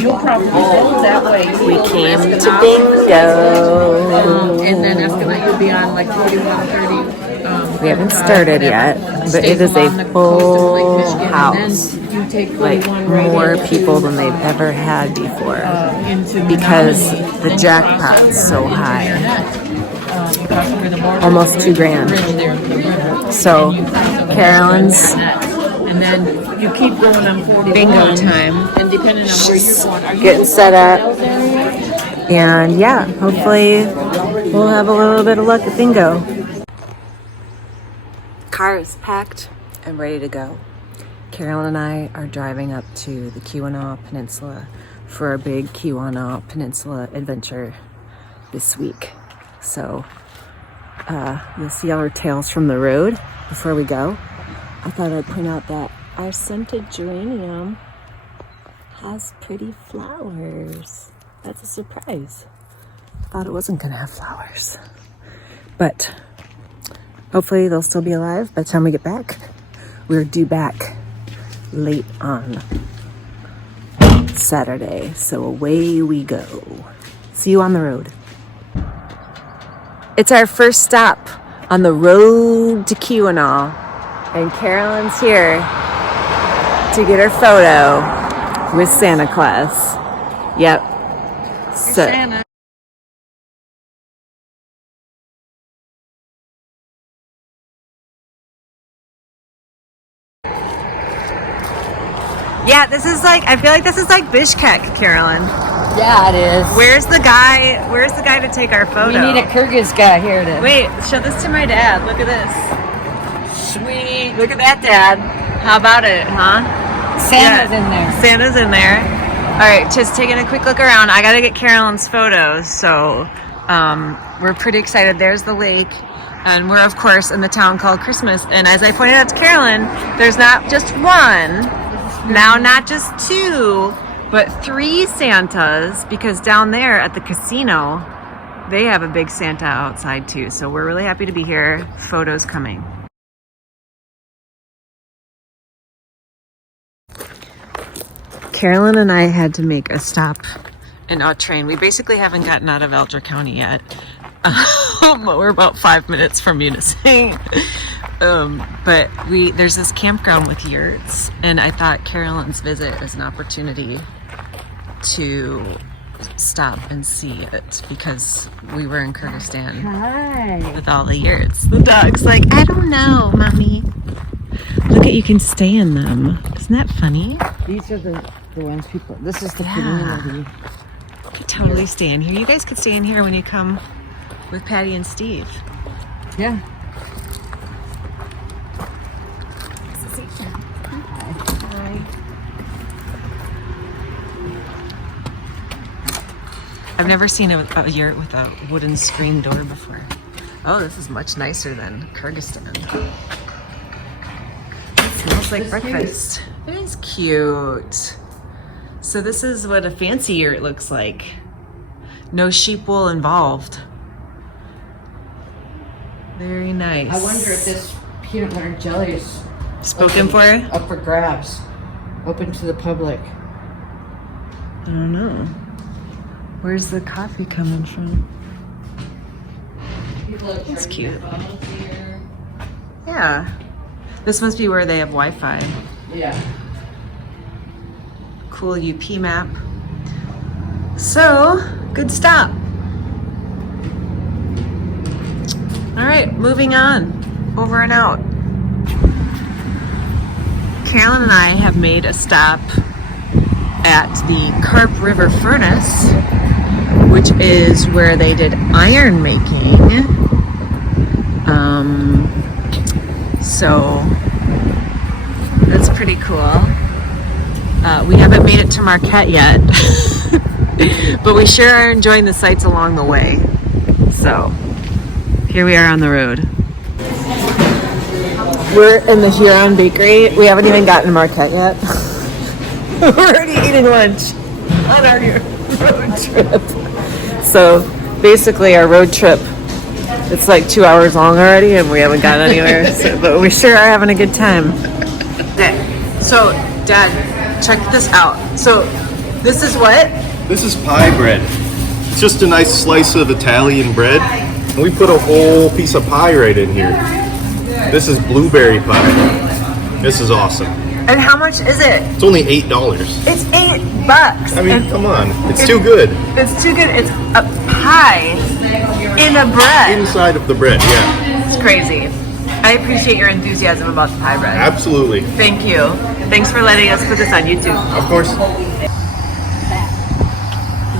you'll probably go that way. We came to bingo. And then Escondido, you'll be on like 4130. We haven't started yet, but it is a full house. Like more people than they've ever had before because the jackpot's so high. Almost $2,000. So Carolyn's and then you keep going on 41. bingo time. And depending on where you're going, are you Getting set up. And yeah, hopefully we'll have a little bit of luck at bingo. Car is packed and ready to go. Carolyn and I are driving up to the Keweenaw Peninsula for our big Keweenaw Peninsula adventure this week. So you'll see our tails from the road before we go. I thought I'd point out that our scented geranium has pretty flowers. That's a surprise. I thought it wasn't gonna have flowers, but hopefully they'll still be alive by the time we get back. We're due back late on Saturday, so away we go. See you on the road. It's our first stop on the road to Keweenaw, and Carolyn's here to get her photo with Santa Claus. Yep. So Santa. yeah, this is like, I feel like this is like Bishkek, Carolyn. Yeah, it is. Where's the guy to take our photo? We need a Kyrgyz guy here to. Wait, show this to my dad. Look at this. Sweet. Look at that, Dad. How about it, huh? Santa's in there. Santa's in there. All right, just taking a quick look around. I got to get Carolyn's photos, so we're pretty excited. There's the lake, and we're, of course, in the town called Christmas. And as I pointed out to Carolyn, there's not just one, now not just two, but 3 Santas, because down there at the casino, they have a big Santa outside too. So we're really happy to be here. Photos coming. Carolyn and I had to make a stop in our train. We basically haven't gotten out of Alger County yet. But we're about 5 minutes from Munising. But there's this campground with yurts, and I thought Carolyn's visit is an opportunity to stop and see it because we were in Kyrgyzstan. Hi. With all the yurts. The dog's like, I don't know, Mommy. Look at, you can stay in them. Isn't that funny? These are the ones people. This is the community. You could totally stay in here. You guys could stay in here when you come with Patty and Steve. Yeah. I've never seen a yurt with a wooden screen door before. Oh, this is much nicer than Kyrgyzstan. It smells like breakfast. It is cute. So this is what a fancy yurt looks like. No sheep wool involved. Very nice. I wonder if this peanut butter jelly is spoken for? Up for grabs. Open to the public. I don't know. Where's the coffee coming from? That's cute. Yeah. This must be where they have Wi-Fi. Yeah. Cool UP map. So, good stop. All right, moving on. Over and out. Carolyn and I have made a stop at the Carp River Furnace, which is where they did iron making. So that's pretty cool. We haven't made it to Marquette yet, but we sure are enjoying the sights along the way. So here we are on the road. We're in the Huron Bakery. We haven't even gotten to Marquette yet. We're already eating lunch on our road trip. So basically our road trip, it's like 2 hours long already and we haven't gotten anywhere, but we sure are having a good time. Okay, so Dad, check this out. So This is what? This is pie bread. It's just a nice slice of Italian bread. And we put a whole piece of pie right in here. This is blueberry pie. This is awesome. And how much is it? It's only $8. It's $8. I mean, come on. It's too good. It's too good. It's a pie in a bread. Inside of the bread, yeah. It's crazy. I appreciate your enthusiasm about the pie bread. Absolutely. Thank you. Thanks for letting us put this on YouTube. Of course.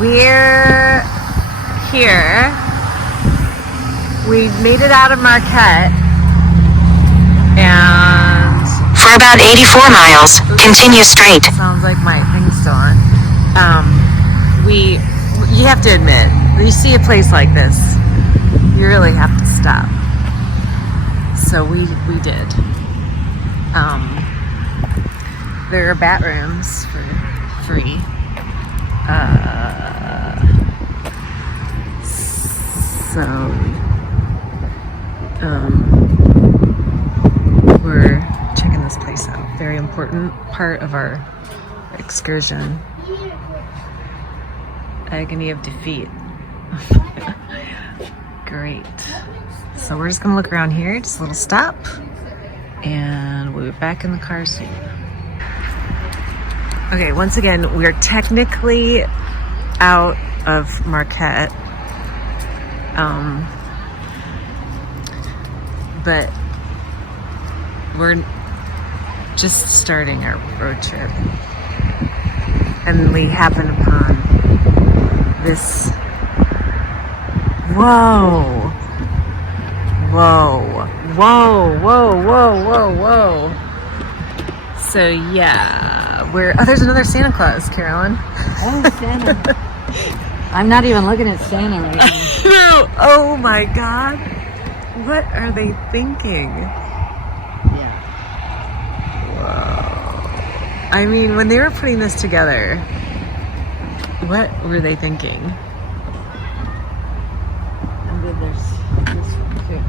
We're here. We made it out of Marquette. And for about 84 miles, continue straight. Sounds like my thing's still on. You have to admit, when you see a place like this, you really have to stop. So we did. There are bat rooms for free. We're checking this place out. Very important part of our excursion. Agony of defeat. Great. So we're just gonna look around here, just a little stop, and we'll be back in the car soon. Okay, once again, we're technically out of Marquette. But we're just starting our road trip. And we happen upon this. Whoa! Whoa! Whoa! Whoa! Whoa! Whoa! Whoa! So yeah, there's another Santa Claus, Carolyn. Oh, Santa. I'm not even looking at Santa right now. Oh my God. What are they thinking? Yeah. Whoa. I mean, when they were putting this together, what were they thinking? And then there's this one too.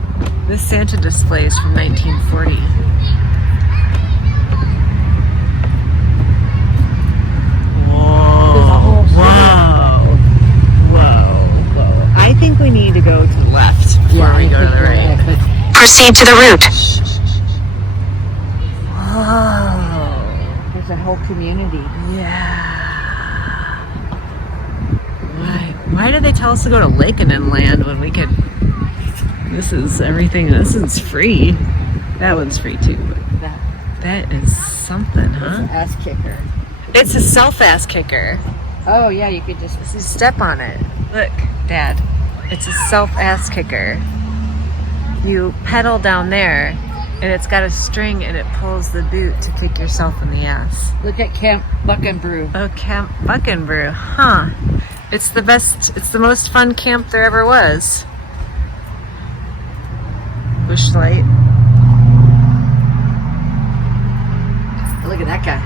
This Santa display is from 1940. Whoa. Whoa. Whoa. Whoa. I think we need to go to the left before we go to the right. Proceed to the route. Whoa. There's a whole community. Yeah. Why did they tell us to go to Lake and Inland when we could? This is everything. This is free. That one's free too. But that is something, huh? It's an ass kicker. It's a self-ass kicker. Oh yeah, you could just Step on it. Look, Dad. It's a self-ass kicker. You pedal down there, and it's got a string, and it pulls the boot to kick yourself in the ass. look at Camp Buck and Brew. Oh, Camp Buck and Brew, huh? It's the best. It's the most fun camp there ever was. Bush light. Look at that guy.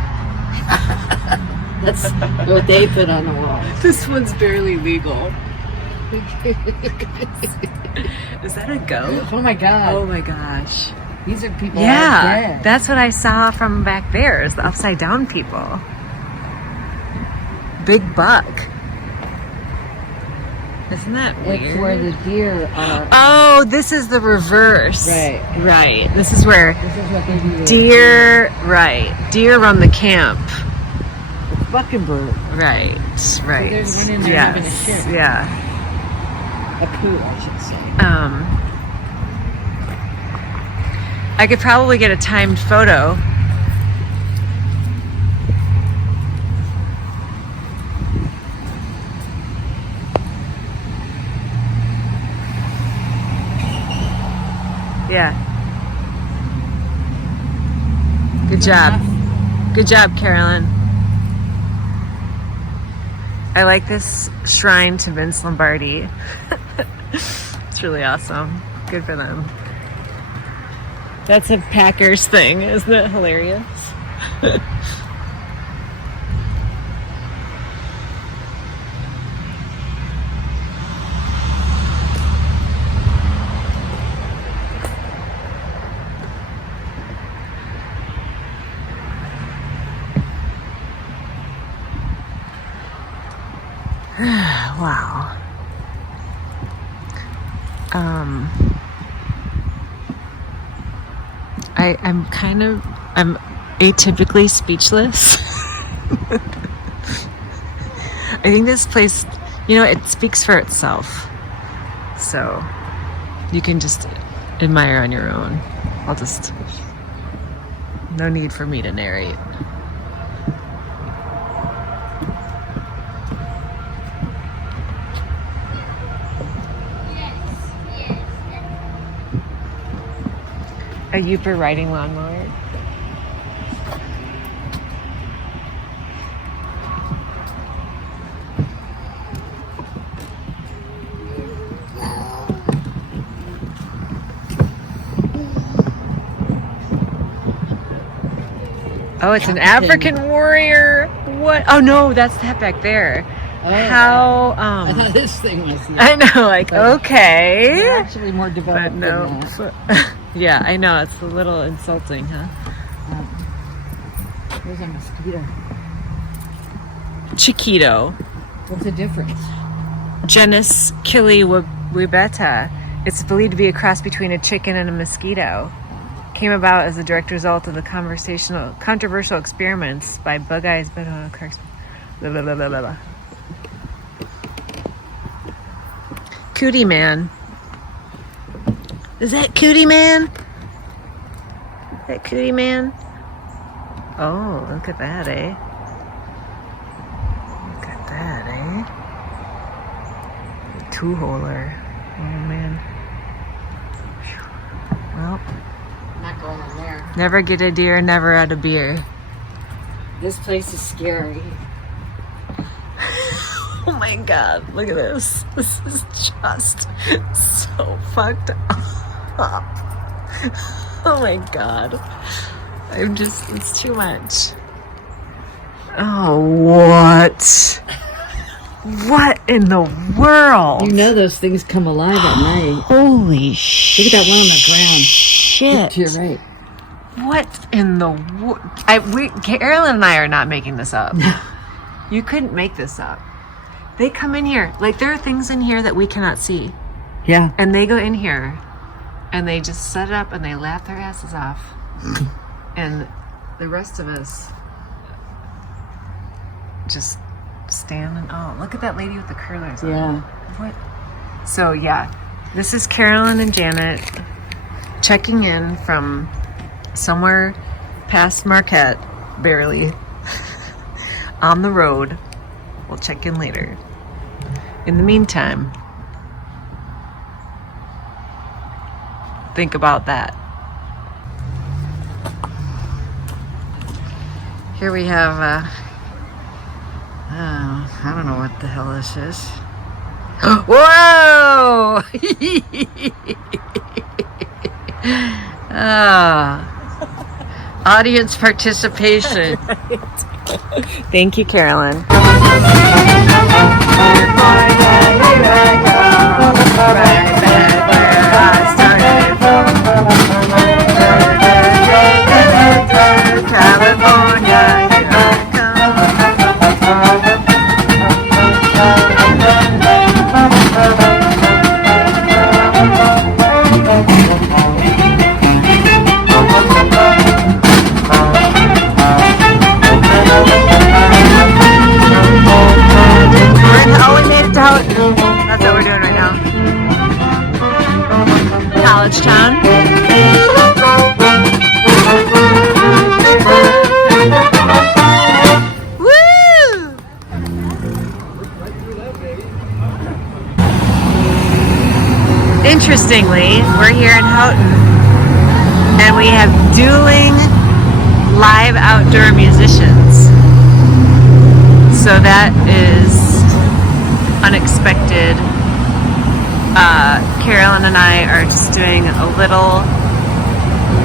That's what they put on the wall. This one's barely legal. Is that a goat? Oh my God. Oh my gosh. These are people. Yeah, dead. that's what I saw from back there, is the upside down people. Big buck. Isn't that weird? It's where the deer are. Oh, this is the reverse. Right. Right. This is where This is what they do. deer, right. Deer run the camp. It's Buck and Brew. Right. Right. there's one in there yes. having a shit. Yeah. A poo, I should say. I could probably get a timed photo. Yeah. Good job. Good job, Carolyn. I like this shrine to Vince Lombardi. It's really awesome. Good for them. That's a Packers thing. Isn't it hilarious? Wow. I'm atypically speechless. I think this place, it speaks for itself. So you can just admire on your own. No need for me to narrate. Are you for riding lawnmower? Oh, it's an African warrior. What? Oh no, that's that back there. Oh, How? I thought this thing was. I know, like But okay. They're actually more developed But no. than that. Yeah, I know. It's a little insulting, huh? There's a mosquito. Chiquito. What's the difference? Genus Keweenaw. It's believed to be a cross between a chicken and a mosquito. Came about as a direct result of the controversial experiments by Bug Eyes, blah, blah, blah, blah, blah. Cootie Man. Is that Cootie Man? That Cootie Man? Oh, look at that, eh? Look at that, eh? Two-holer. Oh, man. Well, Not going in there. never get a deer, never add a beer. This place is scary. Oh my god, look at this. This is just so fucked up. Oh my god. It's too much. Oh, what? What in the world? You know those things come alive at night. Holy shit. Look at that one on the ground. Shit. To your right. What in the Carolyn and I are not making this up. You couldn't make this up. They come in here. Like, there are things in here that we cannot see. Yeah. And they go in here and they just set it up and they laugh their asses off. And the rest of us just stand and, oh, look at that lady with the curlers on. Yeah. What? So, yeah. This is Carolyn and Janet checking in from somewhere past Marquette, barely, on the road. We'll check in later. In the meantime, think about that. Here we have, I don't know what the hell this is. Whoa! Audience participation. Thank you, Carolyn. That's what we're doing right now. College Town. Woo! Interestingly, we're here in Houghton and we have dueling live outdoor musicians. So that is unexpected. Carolyn and I are just doing a little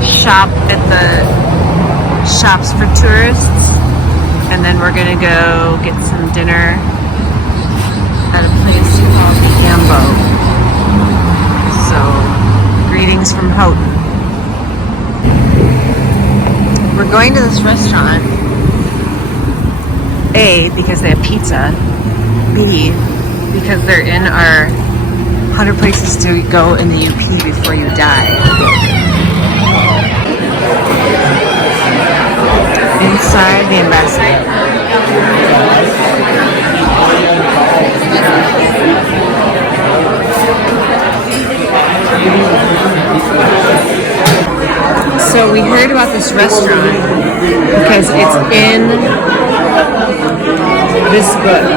shop at the shops for tourists, and then we're gonna go get some dinner at a place called Ambo. So, greetings from Houghton. We're going to this restaurant, A, because they have pizza, because they're in our 100 places to go in the UP before you die. Inside the embassy. So we heard about this restaurant because it's in this book,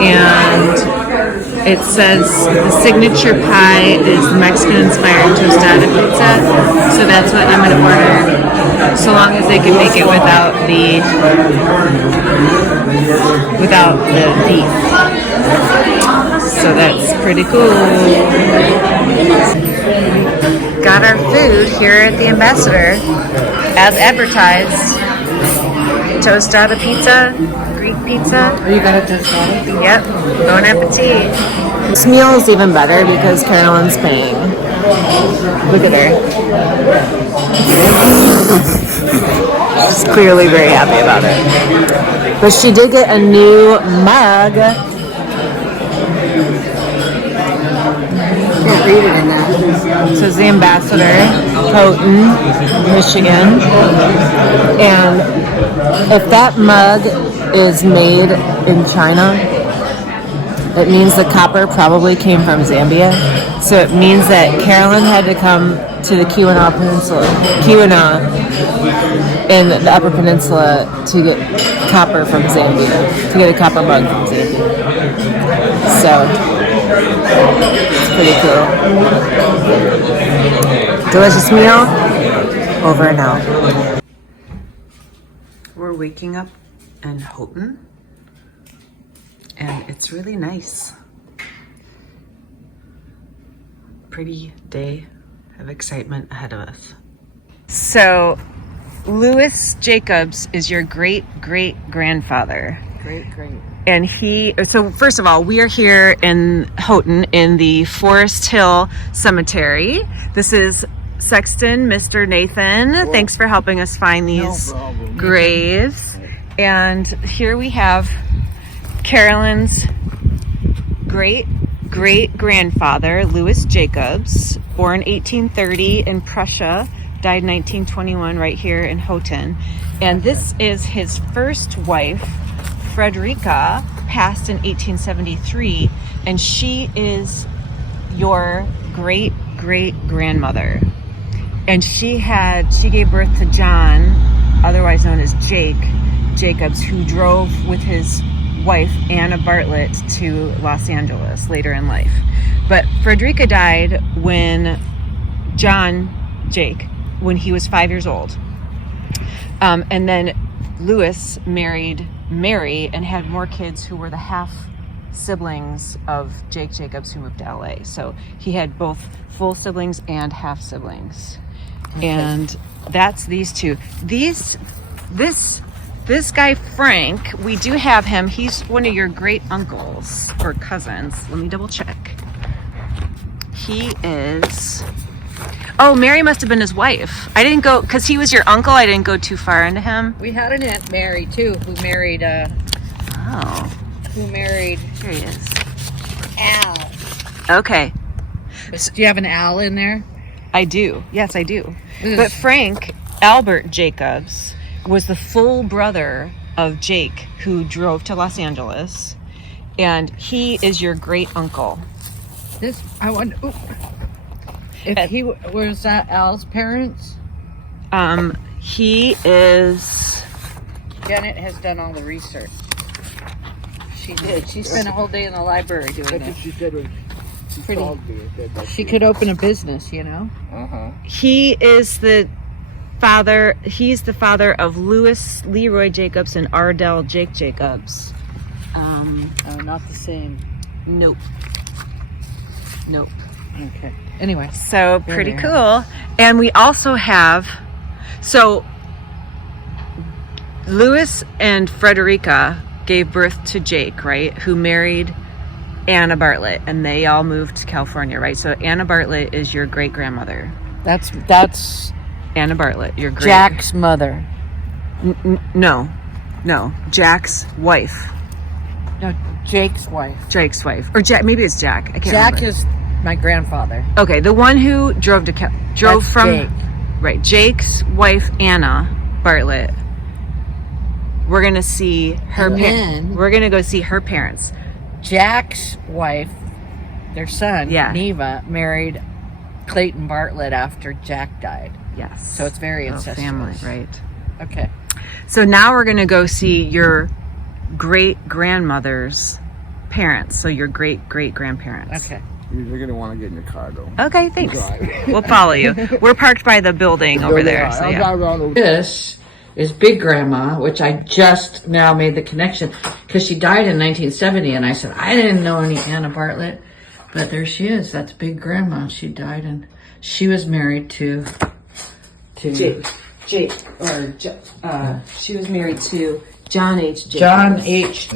and it says the signature pie is Mexican-inspired tostada pizza, so that's what I'm going to order, so long as they can make it without the beef. So that's pretty cool. Got our food here at the Ambassador, as advertised. Tostada pizza, Greek pizza. Oh, you got a tostada? Yep, bon appetit. This meal is even better because Carolyn's paying. Look at her. She's clearly very happy about it. But she did get a new mug. Can't read it in that. It says the Ambassador, Houghton, Michigan. And if that mug is made in China, it means the copper probably came from Zambia. So it means that Carolyn had to come to the Keweenaw Peninsula, in the Upper Peninsula, to get copper from Zambia, to get a copper mug from Zambia. So it's pretty cool. Delicious meal. Over and out. We're waking up in Houghton, and it's really nice. Pretty day of excitement ahead of us. So, Louis Jacobs is your great-great-grandfather. Great. And so first of all, we are here in Houghton in the Forest Hill Cemetery. This is Sexton, Mr. Nathan. Cool. Thanks for helping us find these graves. And here we have Carolyn's great-great-grandfather, Louis Jacobs, born 1830 in Prussia, died 1921 right here in Houghton. And this is his first wife, Frederica, passed in 1873, and she is your great-great-grandmother. And she gave birth to John, otherwise known as Jake Jacobs, who drove with his wife, Anna Bartlett, to Los Angeles later in life. But Frederica died when when he was 5 years old. And then Louis married Mary and had more kids who were the half siblings of Jake Jacobs, who moved to LA. So he had both full siblings and half siblings. Okay. And that's these two. This guy, Frank, we do have him. He's one of your great uncles or cousins. Let me double check. He is... Oh, Mary must have been his wife. I didn't go, because he was your uncle, I didn't go too far into him. We had an Aunt Mary, too, who married, Here he is. Al. Okay. Do you have an Al in there? I do. Yes, I do. But Frank Albert Jacobs was the full brother of Jake, who drove to Los Angeles. And he is your great uncle. I wonder... If he was that Al's parents? He is... Janet has done all the research. She did. She spent a whole day in the library doing that. She said when she called me. She could open a business, you know? Uh-huh. He is the father... He's the father of Louis Leroy Jacobs and Ardell Jake Jacobs. Oh, not the same. Nope. Okay. Anyway. So pretty cool. And we also have, so Louis and Frederica gave birth to Jake, right? Who married Anna Bartlett, and they all moved to California, right? So Anna Bartlett is your great grandmother. That's Anna Bartlett, your great Jack's mother. No. No, Jack's wife. No, Jake's wife. Jake's wife. Or Jack, maybe it's Jack. I can't Jack remember. is my grandfather. Okay, the one who drove That's from Jake. Right, Jake's wife Anna Bartlett. We're gonna see her. And then- We're gonna go see her parents. Jack's wife, their son, Yeah. Neva, married Clayton Bartlett after Jack died. Yes. So it's very incestuous. Family, right? Okay. So now we're gonna go see your great grandmother's parents. So your great great grandparents. Okay. You're gonna want to get in your car though. Okay, thanks. We'll follow you. We're parked by the building over there. So I'll yeah. drive around over. This is Big Grandma, which I just now made the connection because she died in 1970, and I said I didn't know any Anna Bartlett, but there she is. That's Big Grandma. She died, and she was married to Jake, or she was married to John H. John H.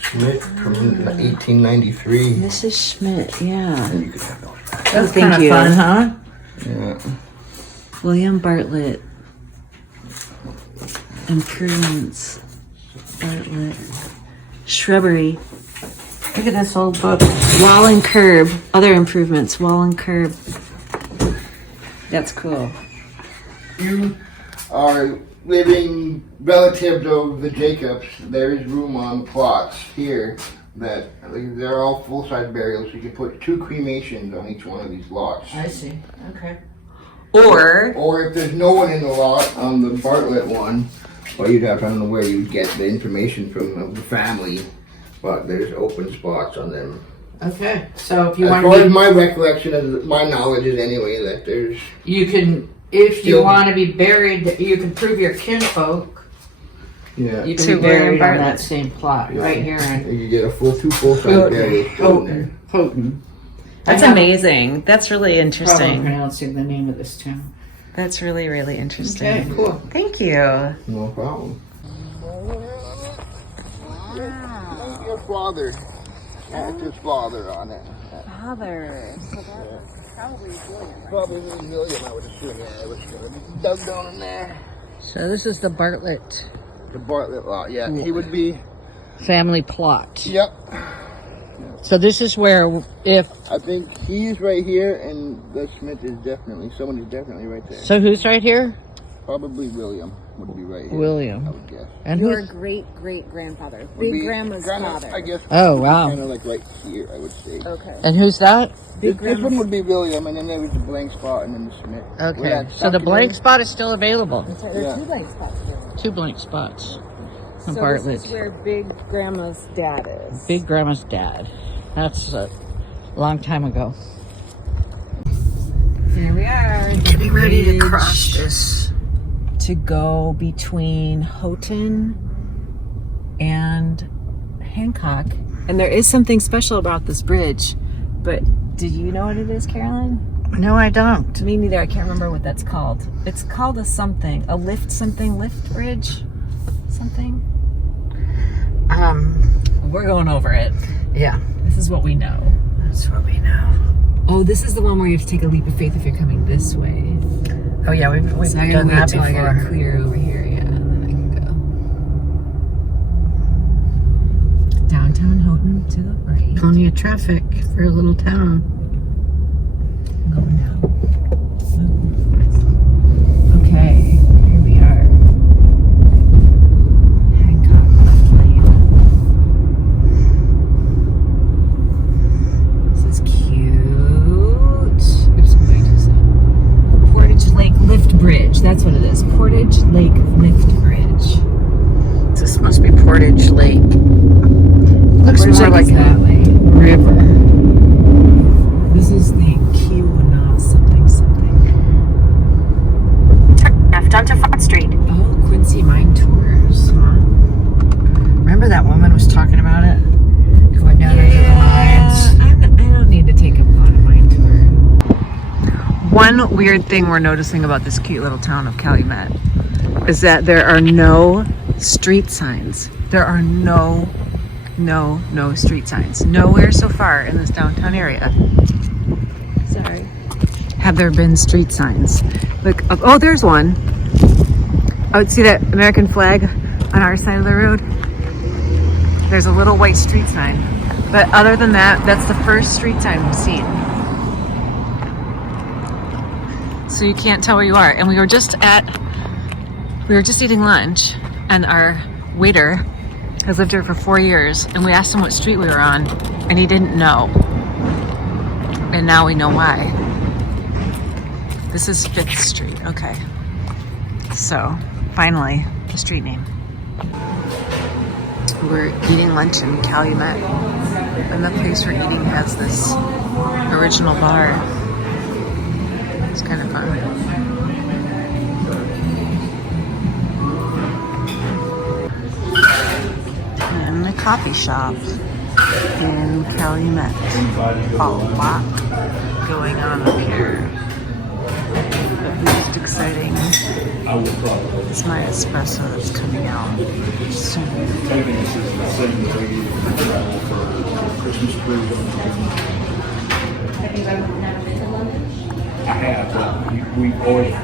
Schmidt from 1893. Mrs. Schmidt, yeah. You could have those back. That's thank kind of you. fun, huh? Yeah. William Bartlett. Improvements. Bartlett. Shrubbery. Look at this old book. Wall and curb. Other improvements. Wall and curb. That's cool. You are living relatives of the Jacobs. There is room on plots here that they're all full-size burials. You can put 2 cremations on each one of these lots. I see. Okay. Or Or if there's no one in the lot on the Bartlett one, well, you'd have, I don't know where you'd get the information from the family, but there's open spots on them. Okay. So if you As want far to as my recollection, as my knowledge is anyway, that there's you can, if you Still- want to be buried, you can prove your kinfolk. yeah. You can To be buried William on Bartlett. that same plot right here in You get a two full-size burials in there. Houghton. that's I have- amazing. That's really Probably interesting. pronouncing the name of this town. That's really, really interesting. Okay, cool. Thank you. No problem. Your father. That's his father on it. Father. Probably William, I would assume. Yeah, it was dug down in there. So this is the Bartlett The Bartlett lot, yeah. He would be, family plot. yep. So this is where, if I think he's right here, and the Smith is definitely, someone is definitely right there. so, who's right here? Probably William would be right here. William. I would guess. And Your who's? great great grandfather. Would Big be grandma's father. I guess. Oh wow. Kind of like right here, I would say. Okay. And who's that? This one would be William, and then there was the blank spot, and then the Smith. Where Okay. that So the stuck blank in. spot is still available. That's right. There are Yeah. 2 blank spots available. 2 blank spots. So Bartlett. this is where Big Grandma's dad is. Big Grandma's dad. That's a long time ago. Here we are. Getting ready to cross this. To go between Houghton and Hancock. And there is something special about this bridge. But did you know what it is, Carolyn? No, I don't. Me neither. I can't remember what that's called. It's called a something. A lift bridge? Something? We're going over it. Yeah. This is what we know. That's what we know. Oh, this is the one where you have to take a leap of faith if you're coming this way. Oh yeah, we've So I done gotta wait that till I gotta before. clear over here, yeah, and then I can go. Downtown Houghton to the right. Plenty of traffic for a little town. Going down. Okay, here we are. Hancock Lane. This is cute. Oops, I'm going too slow. Portage Lake Lift Bridge. That's what it is. Portage Lake Lift Bridge. This must be Portage Lake. Looks Portage more Lake like is that a way. river. This is the Keweenaw something. Left onto Font Street. Oh, Quincy Mine Tours. Remember that woman was talking about it? Going down into the mines. I don't need to take him on a mine tour. One weird thing we're noticing about this cute little town of Calumet is that there are no street signs. There are no street signs. Nowhere so far in this downtown area. Sorry. Have there been street signs? Look, oh, there's one. Oh, see that American flag on our side of the road, there's a little white street sign. But other than that, that's the first street sign we've seen. So you can't tell where you are. And we were just eating lunch, and our waiter has lived here for 4 years, and we asked him what street we were on, and he didn't know. And now we know why. This is 5th Street, okay. So, finally, the street name. We're eating lunch in Calumet, and the place we're eating has this original bar. It's kind of fun. And a coffee shop in Calumet. A lot going on up here. But the most exciting is my espresso that's coming out soon. I have, but we've always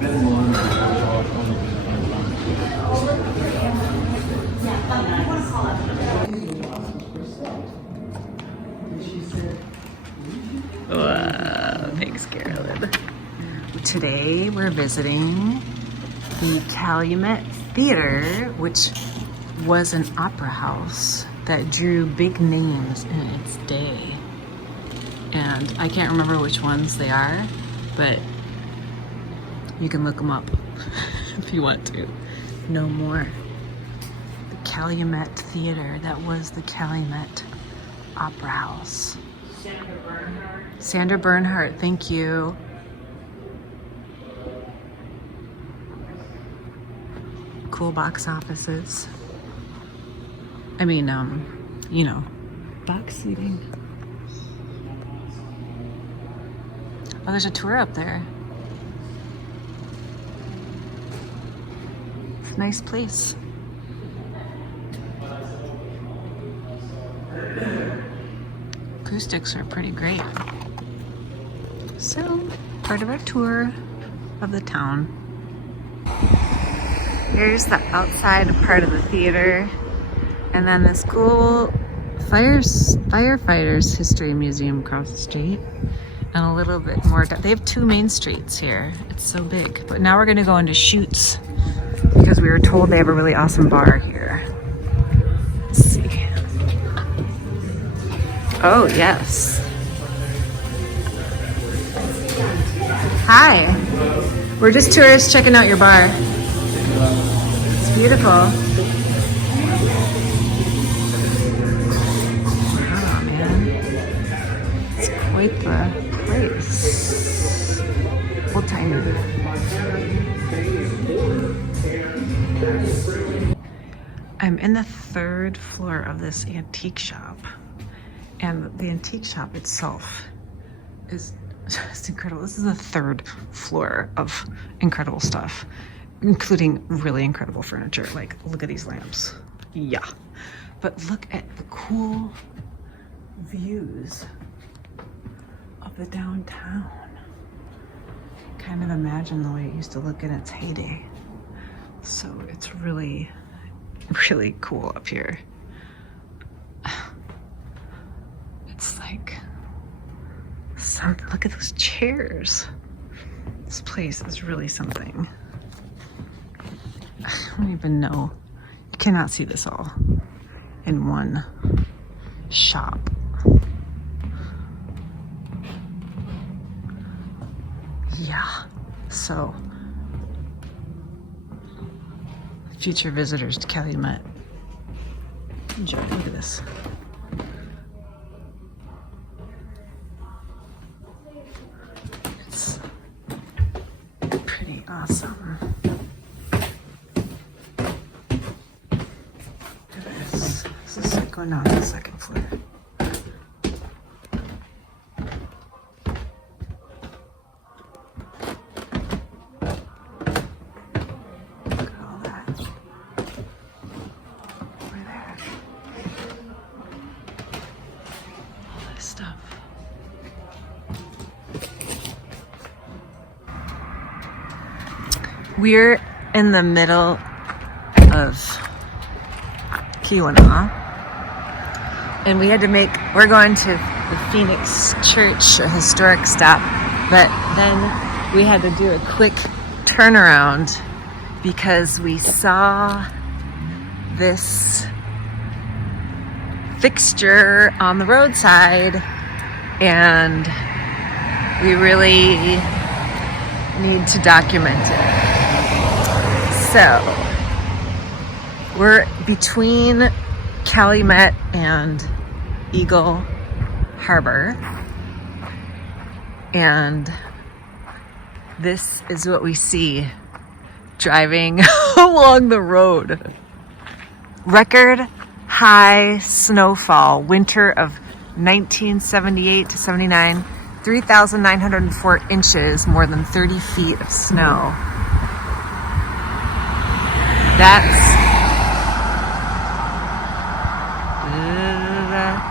been one. Wow, thanks, Carolyn. Today we're visiting the Calumet Theater, which was an opera house that drew big names in its day. And I can't remember which ones they are, but you can look them up if you want to know more. The Calumet Theater, that was the Calumet Opera House. Sandra Bernhardt, thank you. Cool box offices. I mean, you know, box seating. Oh, there's a tour up there. It's a nice place. Acoustics are pretty great. So, part of our tour of the town. Here's the outside part of the theater. And then this cool firefighters history museum across the street. And a little bit more. They have 2 main streets here. It's so big. But now we're gonna go into Chutes because we were told they have a really awesome bar here. Let's see. Oh, yes. Hi. We're just tourists checking out your bar. It's beautiful. Oh, man. It's quite the place. Old timer. I'm in the 3rd floor of this antique shop, and the antique shop itself is just incredible. This is the 3rd floor of incredible stuff, including really incredible furniture. Like, look at these lamps. Yeah. But look at the cool views of the downtown. Kind of imagine the way it used to look in its heyday. So it's really, really cool up here. It's like, look at those chairs. This place is really something. I don't even know. You cannot see this all in one shop. Yeah, so future visitors to Calumet, enjoy. Look at this. It's pretty awesome. Look at this. This is like going on to the 2nd floor. We're in the middle of Keweenaw. And we had to we're going to the Phoenix Church, a historic stop, but then we had to do a quick turnaround because we saw this fixture on the roadside and we really need to document it. So we're between Calumet and Eagle Harbor, and this is what we see driving along the road. Record high snowfall, winter of 1978 to 79, 3,904 inches, more than 30 feet of snow. That's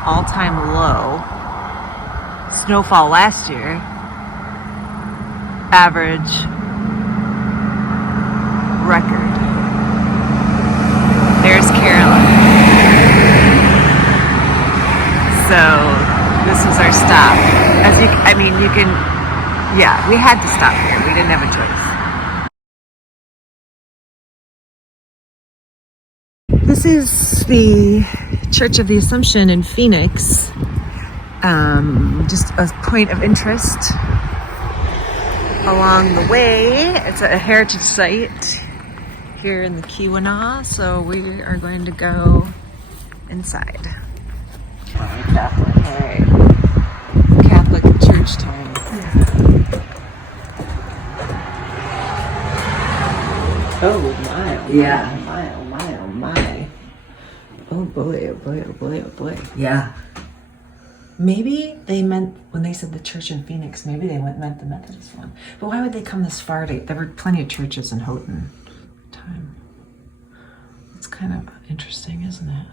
all-time low. Snowfall last year, average record. There's Carolyn. So this was our stop. We had to stop here. We didn't have a choice. This is the Church of the Assumption in Phoenix. Just a point of interest along the way. It's a heritage site here in the Keweenaw, so we are going to go inside. Catholic church time. Oh my, Yeah. my, oh my, oh my. Oh boy, oh boy, oh boy, oh boy. Yeah. Maybe they meant, when they said the church in Phoenix, maybe they meant the Methodist one. But why would they come this far? There were plenty of churches in Houghton at the time. It's kind of interesting, isn't it?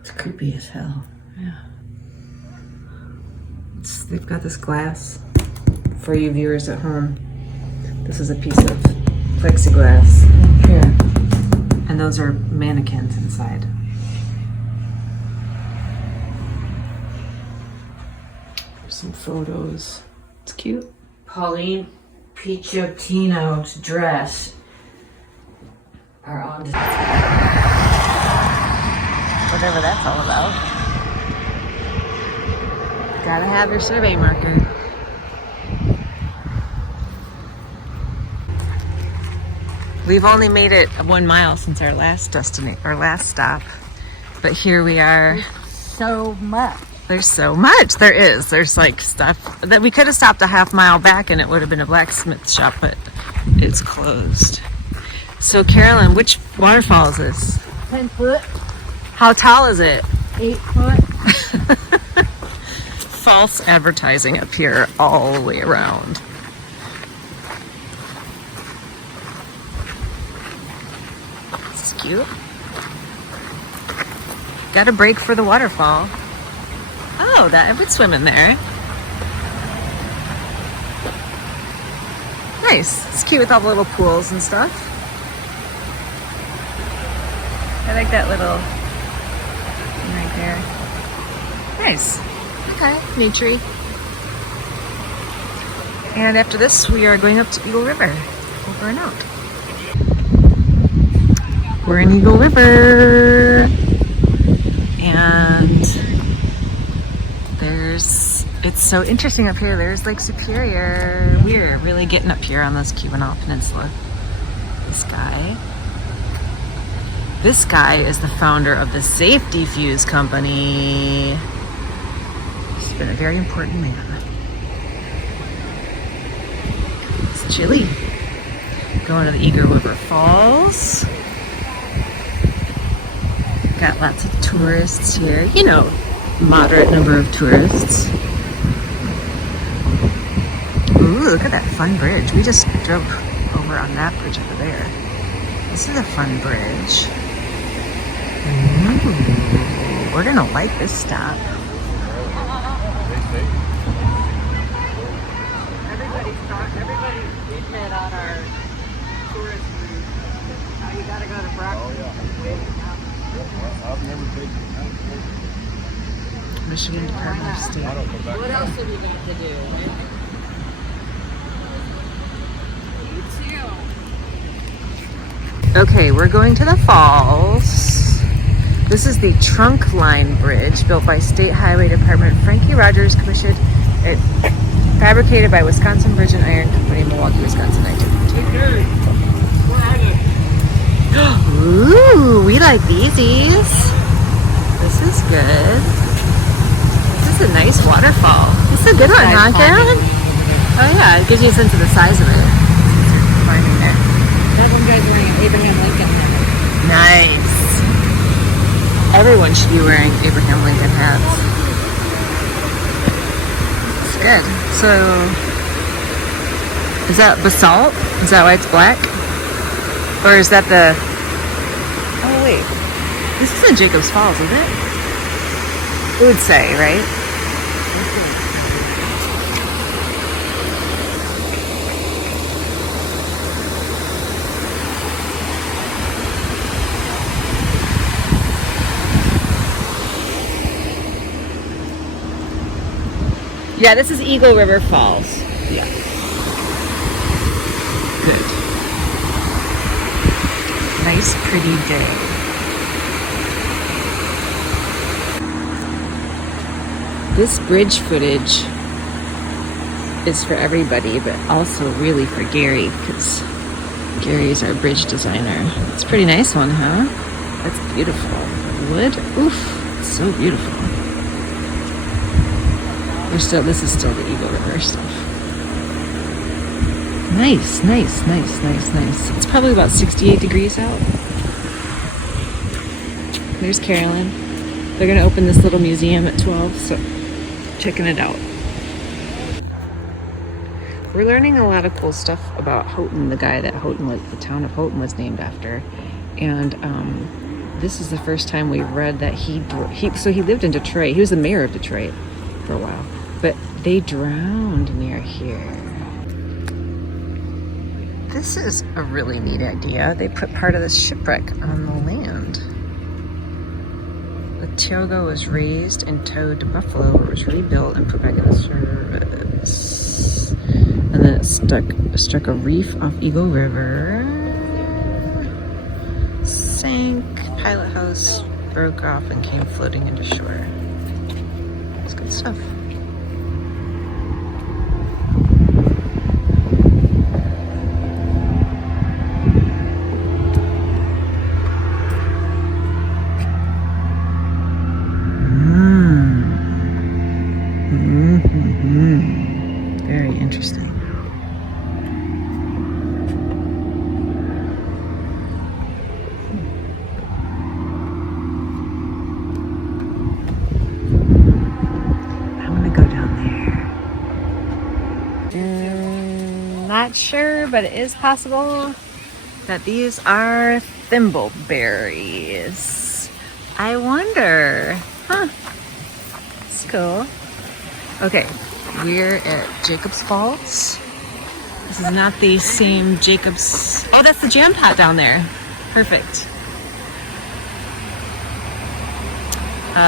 It's creepy as hell. Yeah. They've got this glass for you viewers at home. This is a piece of plexiglass here. And those are mannequins inside. Some photos. It's cute. Pauline Pichotino's dress are on display. Whatever that's all about. Gotta have your survey marker. We've only made it 1 mile since our last stop, but here we are. So much. There's so much. There is. There's like stuff that we could have stopped a half mile back and it would have been a blacksmith shop, but it's closed. So Carolyn, which waterfall is this? 10 foot, How tall is it? 8 foot. False advertising up here all the way around. This is cute. Got a break for the waterfall. Oh, I would swim in there. Nice. It's cute with all the little pools and stuff. I like that little thing right there. Nice. Okay, new tree. And after this, we are going up to Eagle River. Over and out. We're in Eagle River. And it's so interesting up here. There's Lake Superior. We're really getting up here on this Keweenaw Peninsula. This guy is the founder of the Safety Fuse Company. He's been a very important man. It's chilly. Going to the Eagle River Falls. Got lots of tourists here. You know, moderate number of tourists. Ooh, look at that fun bridge. We just drove over on that bridge over there. This is a fun bridge. Ooh, we're gonna like this stop. We've met on our tourist route. Now you gotta go to Brockton. Michigan Department of State. What else have you got to do? Okay, we're going to the falls. This is the trunk line bridge built by State Highway Department. Frankie Rogers commissioned it, fabricated by Wisconsin Bridge and Iron Company, Milwaukee, Wisconsin, 1952. Ooh, we like these. This is good. This is a nice waterfall. This is a good one, huh, Carolyn? Oh yeah, it gives you a sense of the size of it. Climbing there. That one guy's wearing an Abraham Lincoln hat. Nice. Everyone should be wearing Abraham Lincoln hats. It's good. So, is that basalt? Is that why it's black? Or is that the... Oh wait, this isn't Jacobs Falls, is it? It would say, right? Yeah, this is Eagle River Falls. Yeah. Good. Nice, pretty day. This bridge footage is for everybody, but also really for Gary, because Gary is our bridge designer. It's a pretty nice one, huh? That's beautiful. Wood? Oof, it's so beautiful. This is still the Eagle River stuff. Nice, nice, nice, nice, nice. It's probably about 68 degrees out. There's Carolyn. They're gonna open this little museum at 12, so checking it out. We're learning a lot of cool stuff about Houghton, the guy that the town of Houghton was named after. And this is the first time we read that he lived in Detroit. He was the mayor of Detroit for a while. But they drowned near here. This is a really neat idea. They put part of this shipwreck on the land. The Tioga was raised and towed to Buffalo, where it was rebuilt and put back into service. And then it struck a reef off Eagle River. Sank, pilot house broke off and came floating into shore. It's good stuff. Very interesting. I'm gonna go down there. Not sure, but it is possible that these are thimbleberries. I wonder. Huh. It's cool. Okay, we're at Jacobs Falls. This is not the same Jacobs. Oh, that's the jam pot down there. Perfect.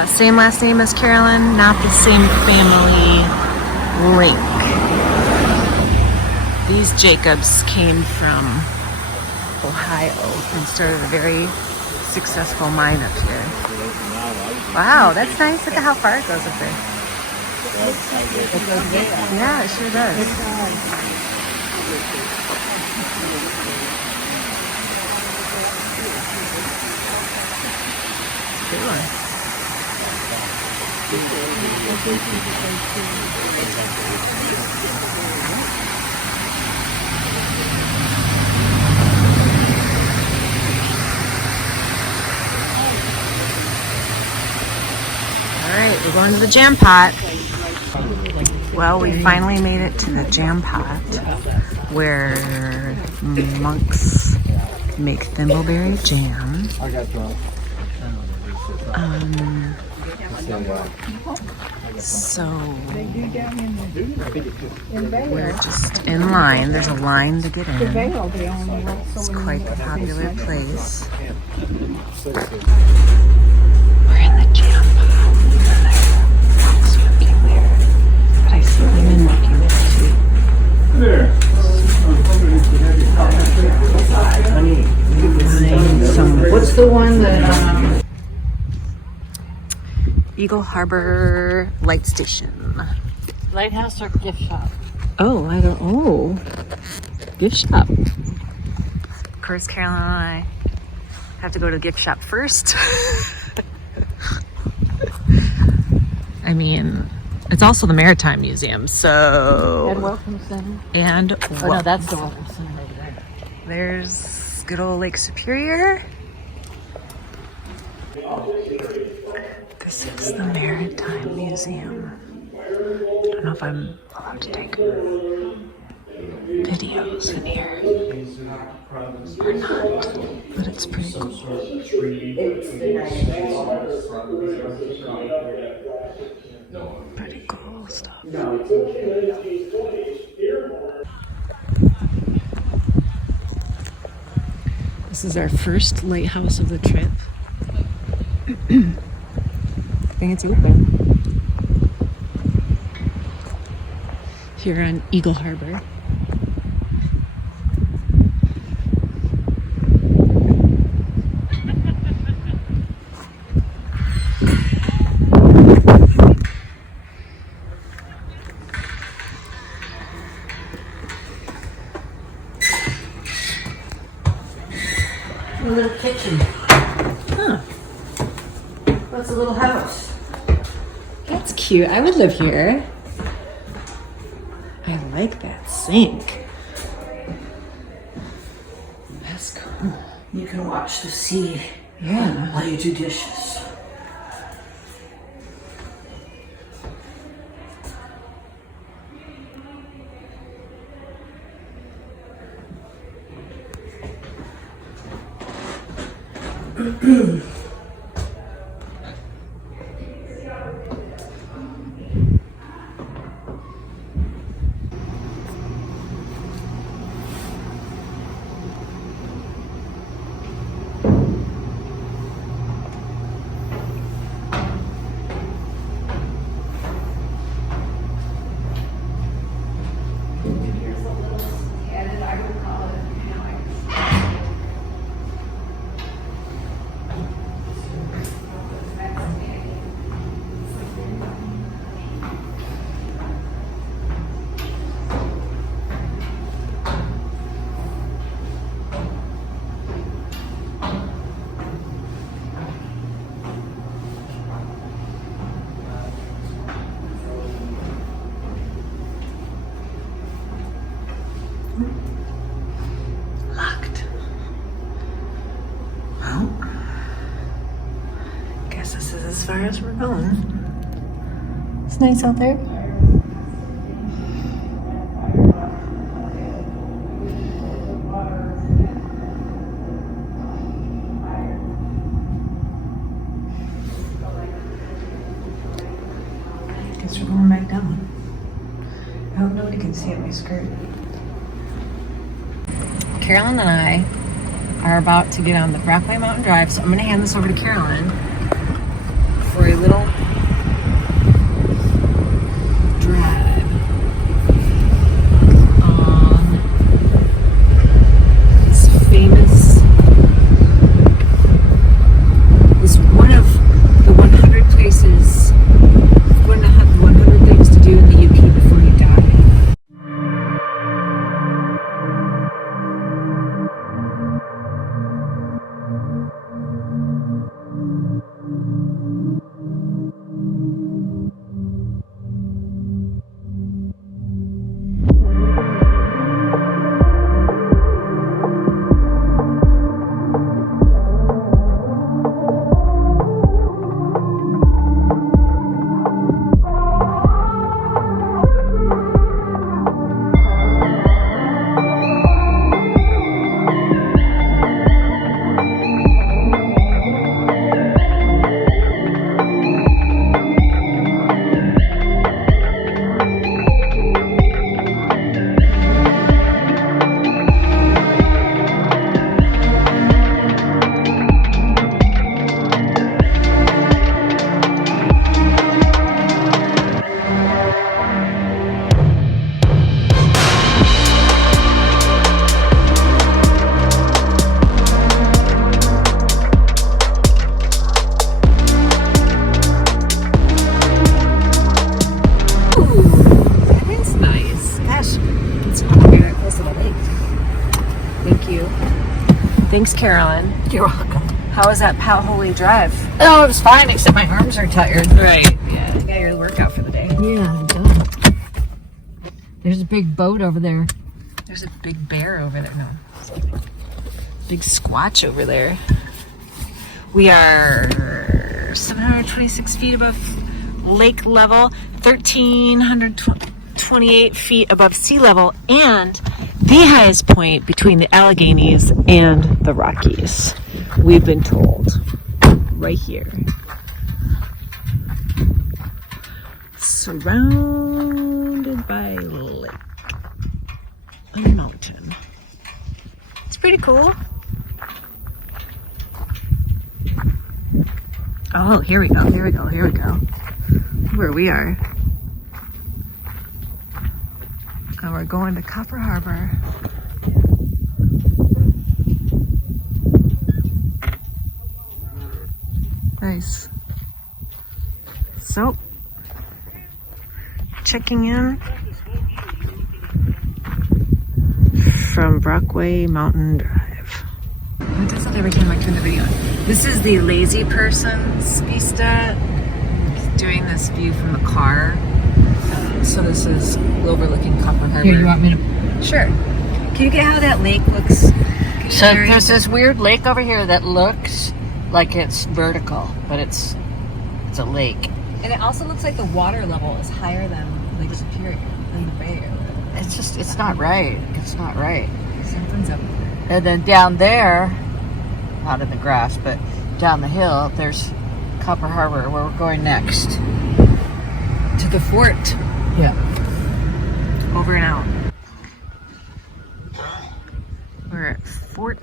Same last name as Carolyn, not the same family link. These Jacobs came from Ohio and started a very successful mine up here. Wow, that's nice. Look at how far it goes up there. Yeah, it sure does. Good one. All right, we're going to the jam pot. Well, we finally made it to the jam pot where monks make thimbleberry jam. So we're just in line. There's a line to get in. It's quite a popular place. Eagle Harbor Light Station. Lighthouse or gift shop? Oh, gift shop. Of course, Carolyn and I have to go to the gift shop first. I mean, it's also the Maritime Museum, so... And Welcome Center. And Oh, no, that's the Welcome Center over there. there's good old Lake Superior. This is the Maritime Museum. I don't know if I'm allowed to take videos in here or not, but it's pretty cool. Pretty cool stuff. This is our first lighthouse of the trip. I think it's open. Here on Eagle Harbor. A little kitchen. Huh. That's a little house. That's cute. I would live here. I like that sink. That's cool. You can watch the sea Yeah. while you do dishes. Locked. Well, guess this is as far as we're going. It's nice out there. Guess we're going back down. I hope nobody can see my skirt. Carolyn and I are about to get on the Brockway Mountain Drive, so I'm going to hand this over to Carolyn for a little drive on this famous, this one of the 100 places, one of the 100 things to do in the UP before you die. Thanks, Carolyn. You're welcome. How was that Powholy drive? Oh, it was fine, except my arms are tired. Right. Yeah. You got your workout for the day. Yeah, I'm done. There's a big boat over there. There's a big bear over there. No. Big squatch over there. We are 726 feet above lake level, 1,328 feet above sea level, and the highest point between the Alleghenies and the Rockies. We've been told. Right here. Surrounded by lake and mountain. It's pretty cool. Oh, here we go. Where we are. And we're going to Copper Harbor. Nice. So, checking in from Brockway Mountain Drive. It does that every time I turn the video on. This is the lazy person's vista. Doing this view from the car. So this is overlooking Copper Harbor. Here, you want me to? Sure. Can you get how that lake looks? So there's this weird lake over here that looks like it's vertical, but it's a lake. And it also looks like the water level is higher than Lake Superior, than the Bay Area. It's not right. It's not right. Something's up there. And then down there, not in the grass, but down the hill, there's Copper Harbor, where we're going next. To the fort. Yeah. Over and out. We're at Fort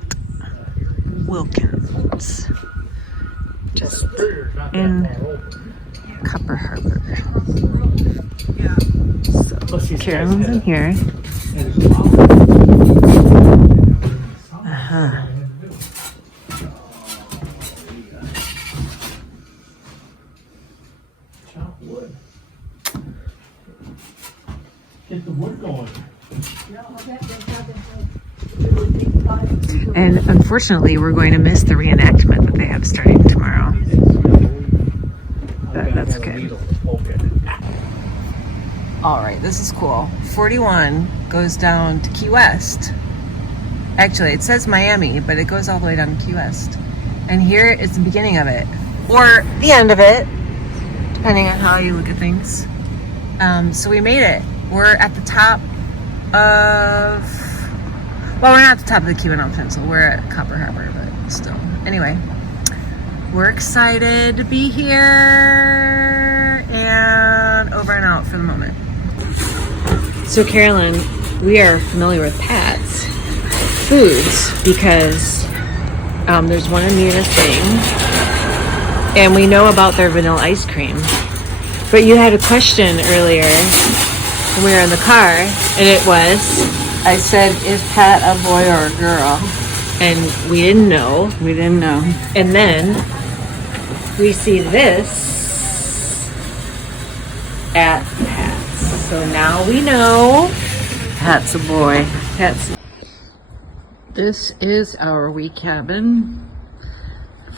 Wilkins. Just in Copper Harbor. So, Carolyn's in here. Get the wood going. And unfortunately, we're going to miss the reenactment that they have starting tomorrow. But that's good. All right, this is cool. 41 goes down to Key West. Actually, it says Miami, but it goes all the way down to Key West. And here is the beginning of it, or the end of it, depending on how you look at things. So we made it. We're at the top of, well, we're not at the top of the Keweenaw Peninsula. We're at Copper Harbor, but still. Anyway, we're excited to be here, and over and out for the moment. So Carolyn, we are familiar with Pat's Foods because there's one in Munich thing, and we know about their vanilla ice cream. But you had a question earlier when we were in the car, and it was, I said, is Pat a boy or a girl? and we didn't know. We didn't know. And then we see this at Pat's. So now we know Pat's a boy. Pat's. This is our wee cabin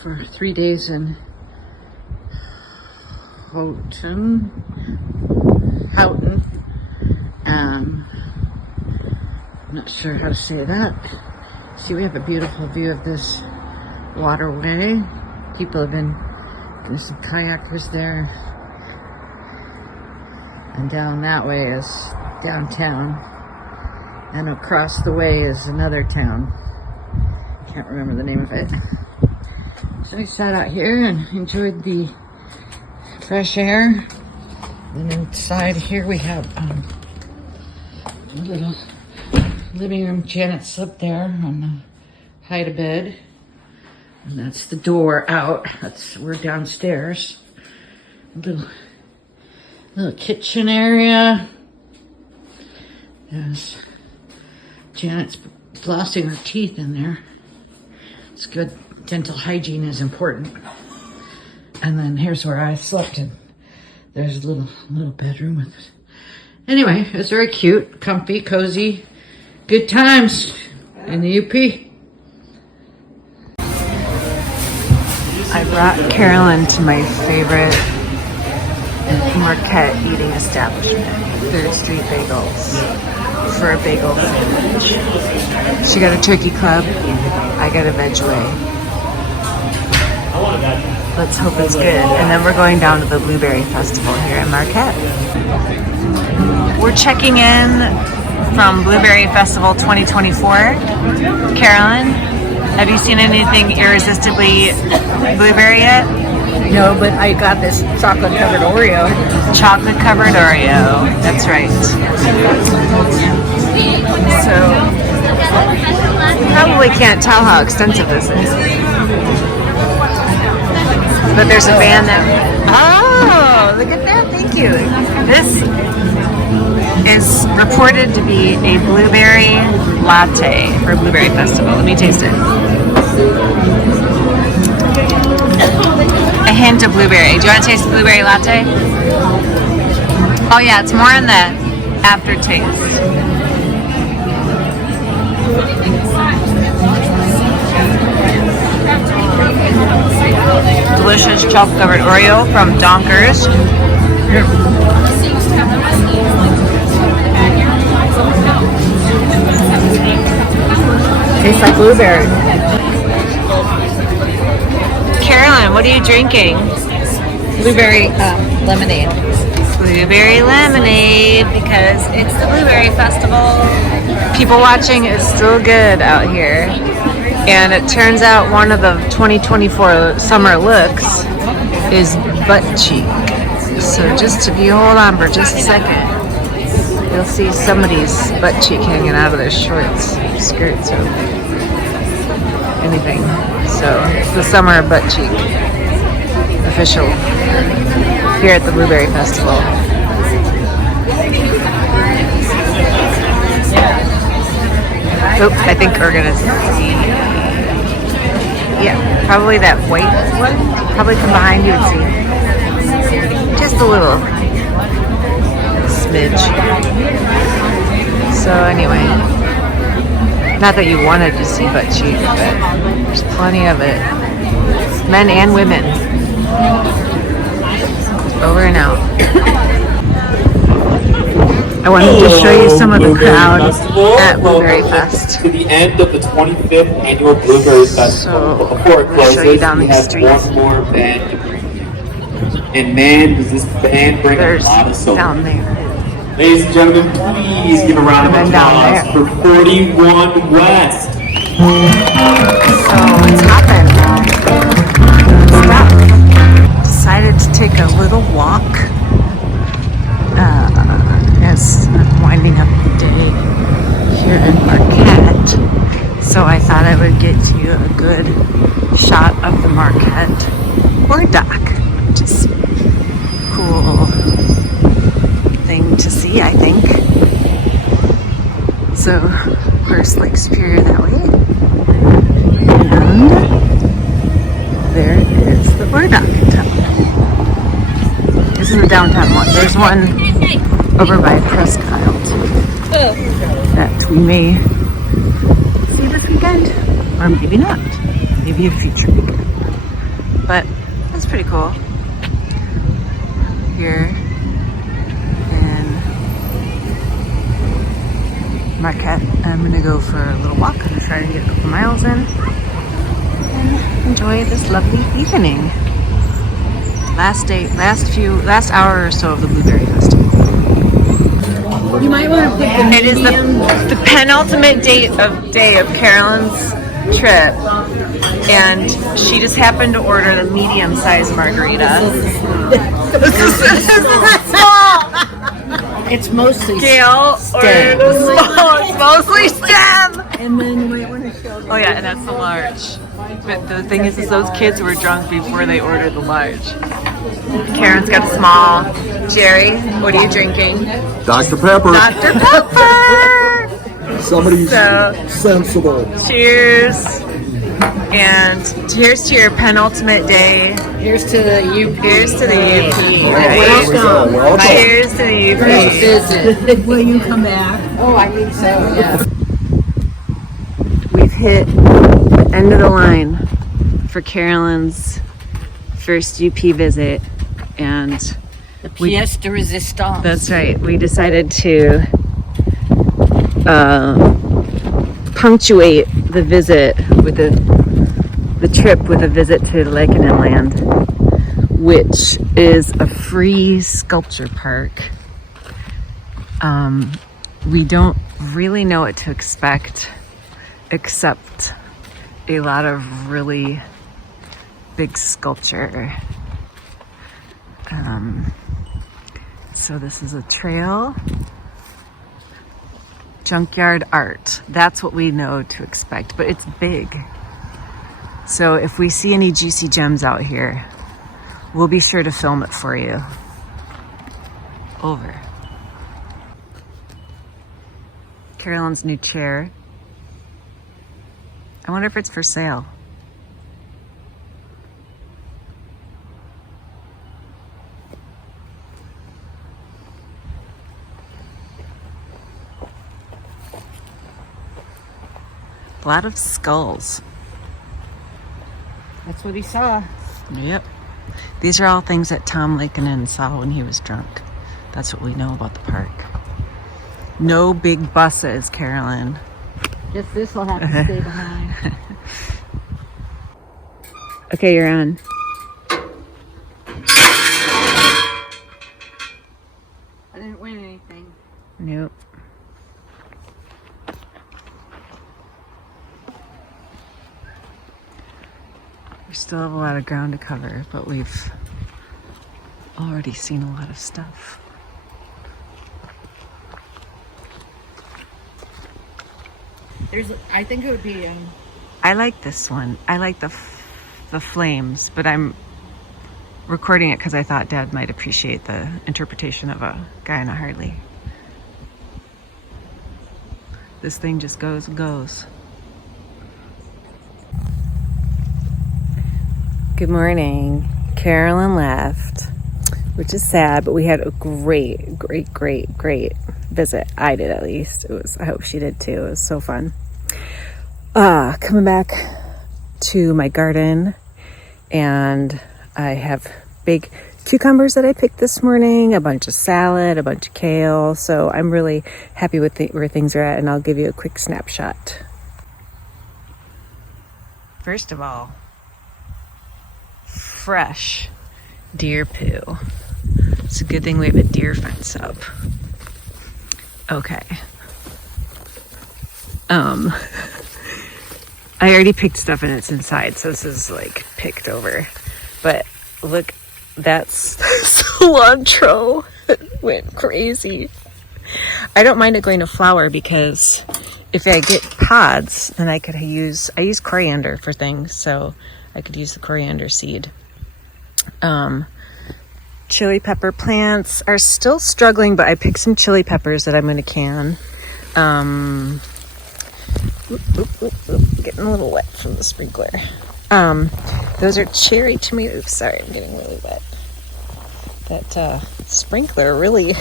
for 3 days in Houghton. I'm not sure how to say that. See, we have a beautiful view of this waterway. People have been, there's some kayakers there. And down that way is downtown. And across the way is another town. Can't remember the name of it. So I sat out here and enjoyed the fresh air. And inside here we have a little living room. Janet slept there on the hide-a-bed. And that's the door out. We're downstairs. A little kitchen area. There's Janet's flossing her teeth in there. It's good. Dental hygiene is important. And then here's where I slept in. There's a little bedroom with it. Anyway, it was very cute, comfy, cozy, good times in the UP. brought Carolyn to my favorite Marquette eating establishment, 3rd Street Bagels, for a bagel sandwich. She got a turkey club, I got a veg way. Let's hope it's good. And then we're going down to the Blueberry Festival here in Marquette. We're checking in from Blueberry Festival 2024. Carolyn, have you seen anything irresistibly blueberry yet? No, but I got this chocolate covered Oreo. Chocolate covered Oreo. That's right. So, you probably can't tell how extensive this is. But there's a band that... Oh, look at that. Thank you. This is reported to be a blueberry latte for Blueberry Festival. Let me taste it. A hint of blueberry. Do you want to taste the blueberry latte? Oh yeah, it's more in the aftertaste. Delicious chocolate-covered Oreo from Donkers. Tastes like blueberry. Carolyn, what are you drinking? Blueberry lemonade. Blueberry lemonade, because it's the Blueberry Festival. People watching is still good out here. And it turns out one of the 2024 summer looks is butt cheek. So just if you hold on for just a second, you'll see somebody's butt cheek hanging out of their shorts, skirts, or anything. So it's the summer butt cheek official here at the Blueberry Festival. Oop, I think we're gonna see, yeah, probably that white one, probably from behind you would see just a little smidge. So anyway, not that you wanted to see butt cheek, but there's plenty of it, men and women. Over and out. I wanted to show you some of the crowd at Blueberry Fest. To the end of the 25th annual Blueberry Festival. But before it I'll show you closes, down we these have streets. one more band to bring you. And man, does this band bring There's a lot of soul. down there. Ladies and gentlemen, please give a round of And then down applause for 41 West. So it's hopping. Stop. Decided to take a little walk as I'm winding up the day here in Marquette. So I thought I would get you a good shot of the Marquette board dock, which is a cool thing to see, I think. So, of course, Lake Superior that way. And there is the board dock in town. This is the downtown one. There's one over by Presque Isle that we may see this weekend, or maybe not. Maybe a future weekend. But that's pretty cool. Here in Marquette, I'm gonna go for a little walk. I'm gonna try to get a couple miles in and enjoy this lovely evening. Last hour or so of the Blueberry Festival. You might want to put the It is the penultimate day of Carolyn's trip, and she just happened to order the medium-sized margarita. This is small. It's mostly Gail ordered the small. It's mostly stem. And then you might want to show them. Oh yeah, and that's the large. But the thing is those kids were drunk before they ordered the large. Karen's got a small. Jerry, what are you drinking? Dr. Pepper. Dr. Pepper! Somebody's So, sensible. cheers. And here's to your penultimate day. Here's to the UP. Here's to the UP, right? Welcome. Welcome. Cheers to the UP. Visit. Will you come back? Oh, I think so, yeah. We've hit the end of the line for Carolyn's first UP visit, and The pièce de résistance. that's right, we decided to punctuate the visit with the trip with a visit to Lekenen Land, which is a free sculpture park. We don't really know what to expect, except a lot of really big sculpture. So this is a trail. Junkyard art. That's what we know to expect, but it's big. So if we see any juicy gems out here, we'll be sure to film it for you. Over. Carolyn's new chair. I wonder if it's for sale. A lot of skulls. That's what he saw. Yep. These are all things that Tom Lakenin saw when he was drunk. That's what we know about the park. No big buses, Carolyn. Guess this will have to stay behind. Okay, you're on. I didn't win anything. Nope. We still have a lot of ground to cover, but we've already seen a lot of stuff. I think it would be. I like this one. I like the flames, but I'm recording it because I thought Dad might appreciate the interpretation of a guy in a Harley. This thing just goes and goes. Good morning. Carolyn left, which is sad, but we had a great visit. I did, at least. I hope she did too. It was so fun. Coming back to my garden, and I have big cucumbers that I picked this morning, a bunch of salad, a bunch of kale. So I'm really happy with where things are at, and I'll give you a quick snapshot. First of all, fresh deer poo. It's a good thing we have a deer fence up. Okay. I already picked stuff and it's inside, so this is like picked over. But look, that's cilantro. It went crazy. I don't mind it going to flower because if I get pods, then I use coriander for things, so I could use the coriander seed. Chili pepper plants are still struggling, but I picked some chili peppers that I'm going to can. Getting a little wet from the sprinkler. Those are cherry tomatoes. Sorry, I'm getting really wet. That sprinkler really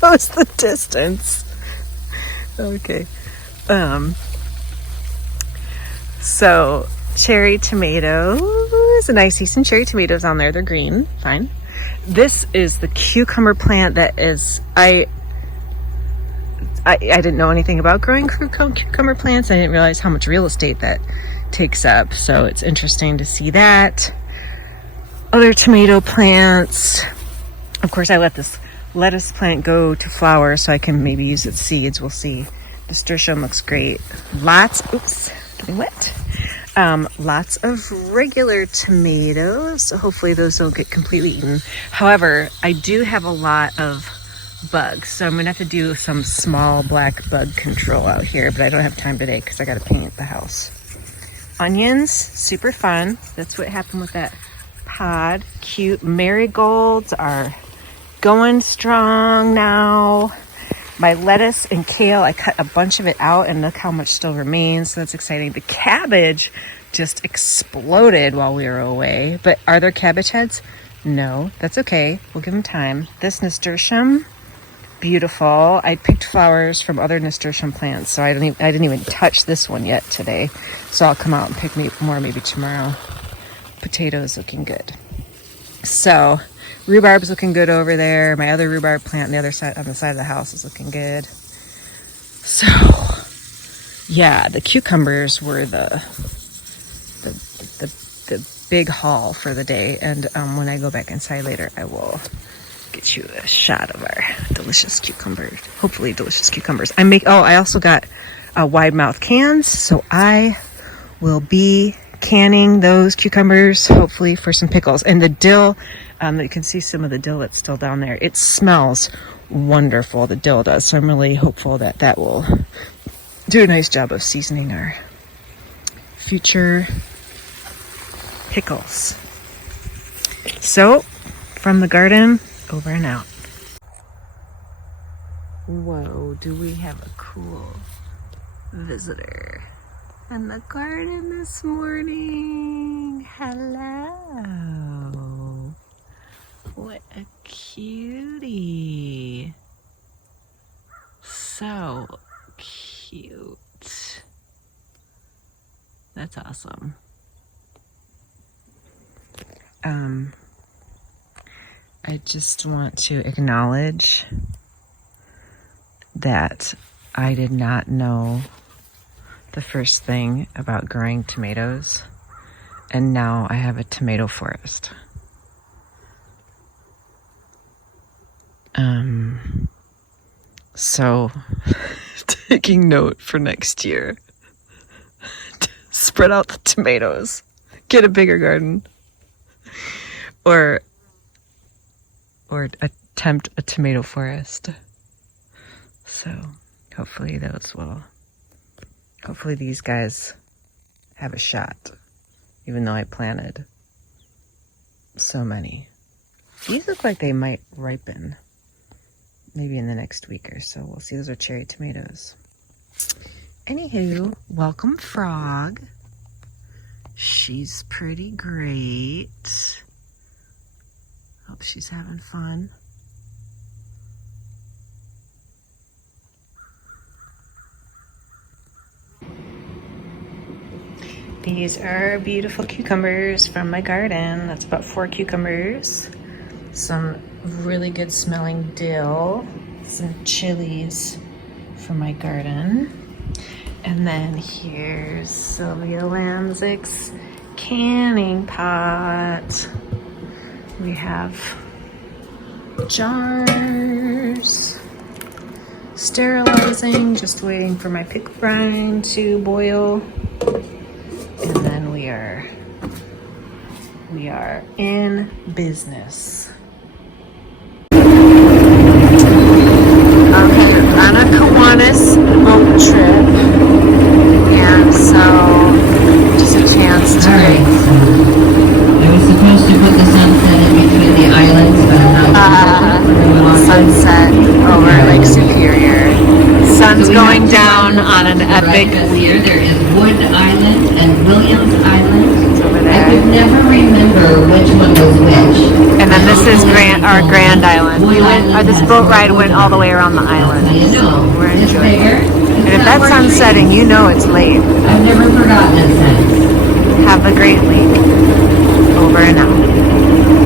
goes the distance. Okay. So cherry tomatoes, and I see some cherry tomatoes on there. They're green, fine. This is the cucumber plant that is, I didn't know anything about growing cucumber plants. I didn't realize how much real estate that takes up. So it's interesting to see that. Other tomato plants. Of course, I let this lettuce plant go to flower so I can maybe use its seeds. We'll see. Nasturtium looks great. Getting wet. Lots of regular tomatoes. So hopefully those don't get completely eaten. However, I do have a lot of bugs, so I'm gonna have to do some small black bug control out here, but I don't have time today because I gotta paint the house. Onions, super fun. That's what happened with that pod. Cute. Marigolds are going strong now. My lettuce and kale, I cut a bunch of it out and look how much still remains, so that's exciting. The cabbage just exploded while we were away, but are there cabbage heads? No, that's okay. We'll give them time. This nasturtium, beautiful. I picked flowers from other nasturtium plants, so I didn't even touch this one yet today. So I'll come out and pick more maybe tomorrow. potatoes looking good. So rhubarb's looking good over there. My other rhubarb plant on the other side, on the side of the house, is looking good. So yeah, the cucumbers were the big haul for the day. And when I go back inside later, I will get you a shot of our delicious cucumbers. Hopefully delicious cucumbers. I also got wide mouth cans, so I will be canning those cucumbers, hopefully for some pickles. And the dill, you can see some of the dill that's still down there. It smells wonderful, the dill does. So I'm really hopeful that that will do a nice job of seasoning our future pickles. So, from the garden, over and out. Whoa, do we have a cool visitor in the garden this morning? Hello. What a cutie. So cute. That's awesome. I just want to acknowledge that I did not know the first thing about growing tomatoes, and now I have a tomato forest. So taking note for next year, spread out the tomatoes, get a bigger garden, or attempt a tomato forest. So hopefully these guys have a shot, even though I planted so many. These look like they might ripen maybe in the next week or so. We'll see. Those are cherry tomatoes. Anywho, welcome Frog. She's pretty great. Hope she's having fun. These are beautiful cucumbers from my garden. That's about 4 cucumbers. Some really good smelling dill. Some chilies from my garden. And then here's Sylvia Lanzic's canning pot. We have jars, sterilizing, just waiting for my pickle brine to boil. And then we are in business. Okay, on a Kiwanis boat trip, and so just a chance to I was supposed to put the sunset in between the islands, but I'm not. sunset over Lake Superior. Sun's going down on an epic Here there is Wood Island and Williams Island. over I there. could never remember which one was which. And then this is our Grand Island. This boat ride went all the way around the island. You know, We're it's enjoying bigger. it. And if that sun's setting, you know it's late. I've never forgotten it since. Have a great week. Over and out.